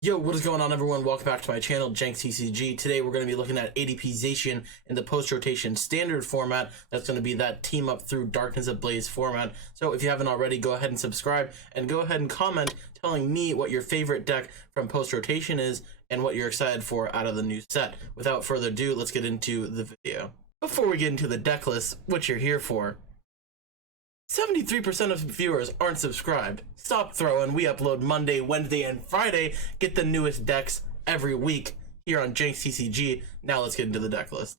Yo, what is going on, everyone? Welcome back to my channel, JenksTCG. Today we're going to be looking at ADP Zacian in the post-rotation standard format. That's going to be that team up through Darkness Ablaze format. So if you haven't already, go ahead and subscribe and go ahead and comment telling me what your favorite deck from post-rotation is and what you're excited for out of the new set. Without further ado, let's get into the video. Before we get into the deck list, what you're here for, 73% of viewers aren't subscribed. Stop throwing. We upload Monday, Wednesday, and Friday. Get the newest decks every week here on JenksTCG. Now let's get into the deck list.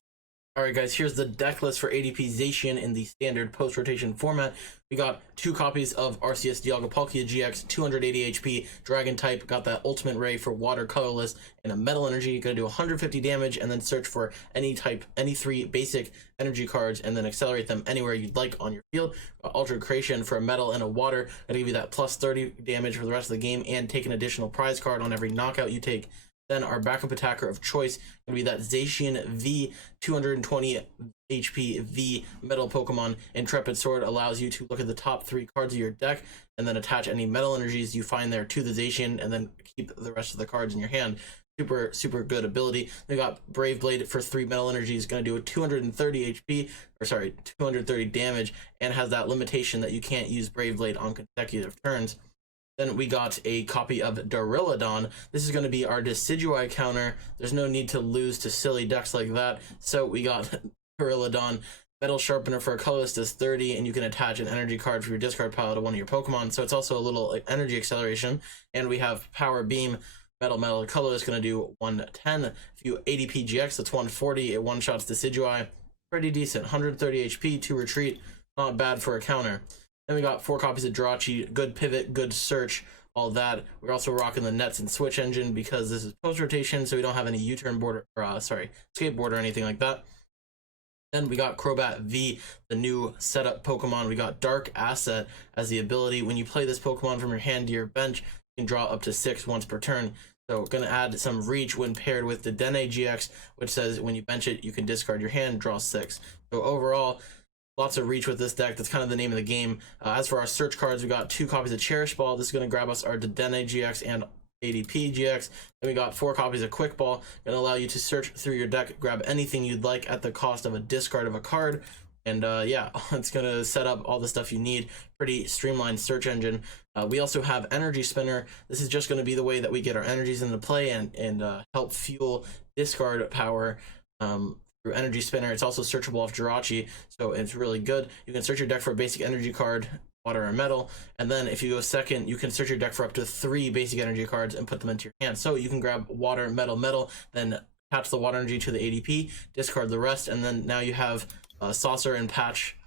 Alright guys, here's the deck list for ADP Zacian in the standard post-rotation format. We got 2 copies of Arceus Dialga Palkia-GX, 280 HP, Dragon type, got that ultimate ray for water colorless, and a metal energy, gonna do 150 damage, and then search for any 3 basic energy cards, and then accelerate them anywhere you'd like on your field. Ultra Creation for a metal and a water, gonna give you that plus 30 damage for the rest of the game, and take an additional prize card on every knockout you take. Then our backup attacker of choice going to be that Zacian V 220 HP V Metal Pokemon. Intrepid Sword allows you to look at the top 3 cards of your deck and then attach any metal energies you find there to the Zacian and then keep the rest of the cards in your hand. Super good ability. We got Brave Blade for 3 metal energies, going to do a 230 HP, or sorry, 230 damage, and has that limitation that you can't use Brave Blade on consecutive turns. Then we got a copy of Duraludon. This is going to be our Decidueye counter. There's no need to lose to silly decks like that. So we got Duraludon. Metal Sharpener for a colorless does 30, and you can attach an energy card for your discard pile to one of your Pokemon. So it's also a little energy acceleration. And we have Power Beam. Metal colorless going to do 110. If you ADP GX, that's 140. It one-shots Decidueye. Pretty decent. 130 HP, 2 retreat. Not bad for a counter. Then we got 4 copies of Jirachi, good pivot, good search, all that. We're also rocking the Nets and Switch engine because this is post-rotation, so we don't have any U-turn border, or escape border or anything like that. Then we got Crobat V, the new setup Pokemon. We got Dark Asset as the ability. When you play this Pokemon from your hand to your bench, you can draw up to 6 once per turn. So gonna add some reach when paired with the Dedenne-GX, which says when you bench it, you can discard your hand, draw 6. So overall, lots of reach with this deck. That's kind of the name of the game. As for our search cards, we got 2 copies of Cherish Ball. This is going to grab us our Dedenne-GX and ADP GX. Then we got 4 copies of Quick Ball. Going to allow you to search through your deck, grab anything you'd like at the cost of a discard of a card. And yeah, it's going to set up all the stuff you need. Pretty streamlined search engine. We also have Energy Spinner. This is just going to be the way that we get our energies into play and help fuel discard power. Through Energy Spinner. It's also searchable off Jirachi, so it's really good. You can search your deck for a basic energy card, water or metal, and then if you go second, you can search your deck for up to 3 basic energy cards and put them into your hand. So you can grab water, metal, then attach the water energy to the ADP, discard the rest, and then now you have saucer and patch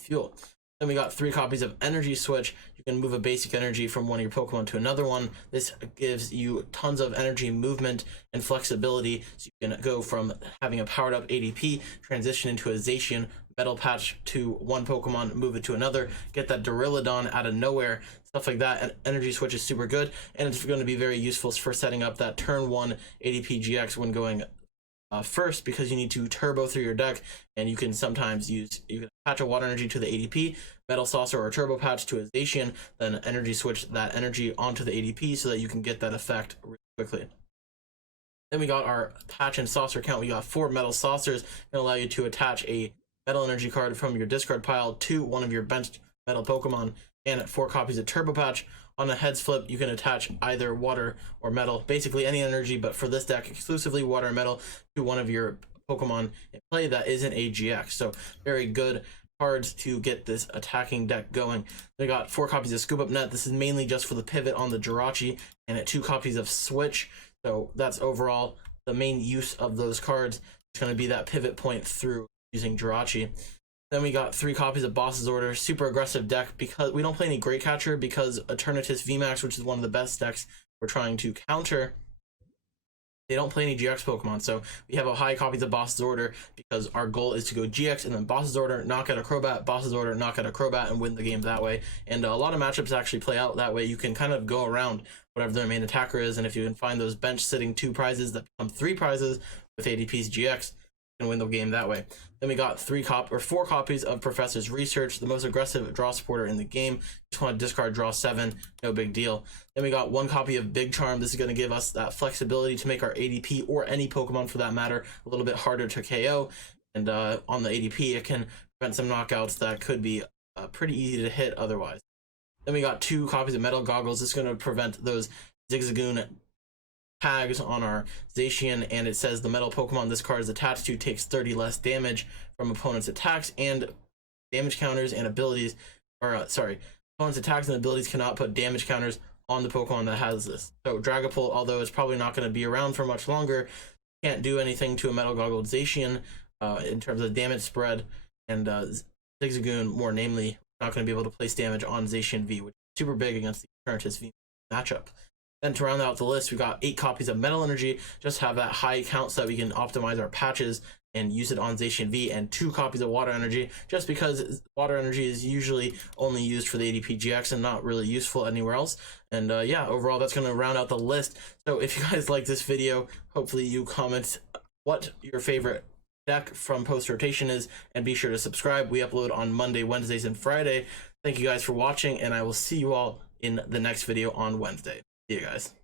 fuel. Then we got 3 copies of Energy Switch. You can move a basic energy from one of your Pokemon to another one. This gives you tons of energy movement and flexibility. So you can go from having a powered up ADP, transition into a Zacian, metal patch to one Pokemon, move it to another, get that Duraludon out of nowhere, stuff like that. And Energy Switch is super good, and it's going to be very useful for setting up that turn 1 ADP GX when going first, because you need to turbo through your deck, and you can sometimes you can attach a water energy to the ADP, Metal Saucer or Turbo Patch to a Zacian, then energy switch that energy onto the ADP so that you can get that effect really quickly. Then we got our patch and saucer count. We got 4 Metal Saucers, going to allow you to attach a metal energy card from your discard pile to one of your benched metal Pokemon, and 4 copies of Turbo Patch. On a heads flip, you can attach either water or metal, basically any energy, but for this deck, exclusively water and metal to one of your Pokemon in play that isn't a GX. So very good cards to get this attacking deck going. They got 4 copies of Scoop Up Net. This is mainly just for the pivot on the Jirachi, and 2 copies of Switch. So that's overall the main use of those cards. It's going to be that pivot point through using Jirachi. Then we got 3 copies of Boss's Order. Super aggressive deck because we don't play any Great Catcher, because Eternatus VMAX, which is one of the best decks we're trying to counter, they don't play any GX Pokemon. So we have a high copies of Boss's Order because our goal is to go GX and then Boss's Order, knock out a Crobat, Boss's Order, knock out a Crobat, and win the game that way. And a lot of matchups actually play out that way. You can kind of go around whatever their main attacker is, and if you can find those bench sitting 2 prizes that become 3 prizes with ADP's GX, and win the game that way. Then we got 4 copies of Professor's Research, the most aggressive draw supporter in the game. Just want to discard draw 7, no big deal. Then we got 1 copy of Big Charm. This is going to give us that flexibility to make our ADP, or any Pokemon for that matter, a little bit harder to KO. And on the ADP, it can prevent some knockouts that could be pretty easy to hit otherwise. Then we got 2 copies of Metal Goggles. This is going to prevent those Zigzagoon tags on our Zacian, and it says the metal Pokemon this card is attached to takes 30 less damage from opponents' attacks and damage counters and abilities, or opponents' attacks and abilities cannot put damage counters on the Pokemon that has this. So Dragapult, although it's probably not going to be around for much longer, can't do anything to a Metal Goggled Zacian in terms of damage spread, and Zigzagoon, more namely, not going to be able to place damage on Zacian V, which is super big against the Eternatus V matchup. Then to round out the list, we got 8 copies of Metal Energy, just have that high count so that we can optimize our patches and use it on Zacian V, and 2 copies of Water Energy, just because Water Energy is usually only used for the ADP GX and not really useful anywhere else. And yeah, overall, that's going to round out the list. So if you guys like this video, hopefully you comment what your favorite deck from post rotation is, and be sure to subscribe. We upload on Monday, Wednesdays, and Friday. Thank you guys for watching, and I will see you all in the next video on Wednesday. See you guys.